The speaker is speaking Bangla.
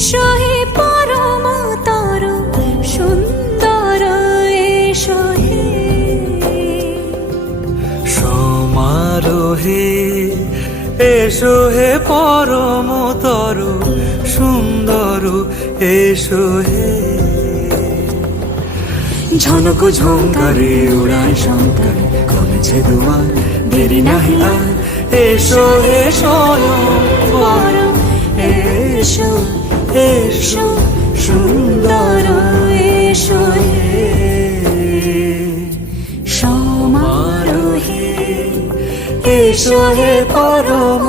এসো হে পরম তরু সুন্দর, এসো হে সমারোহে এসো হে পরম তরু সুন্দর, এসো হে ঝনক ঝঙ্কারে উড়ায় শঙ্কর করেছে দুয়ার, দেরি নাহি আর এসো হে স্বয়ং বর, এসো এসো সুন্দর, এসো হে সমারোহে এসো হে পরম